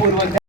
मनपूर्वक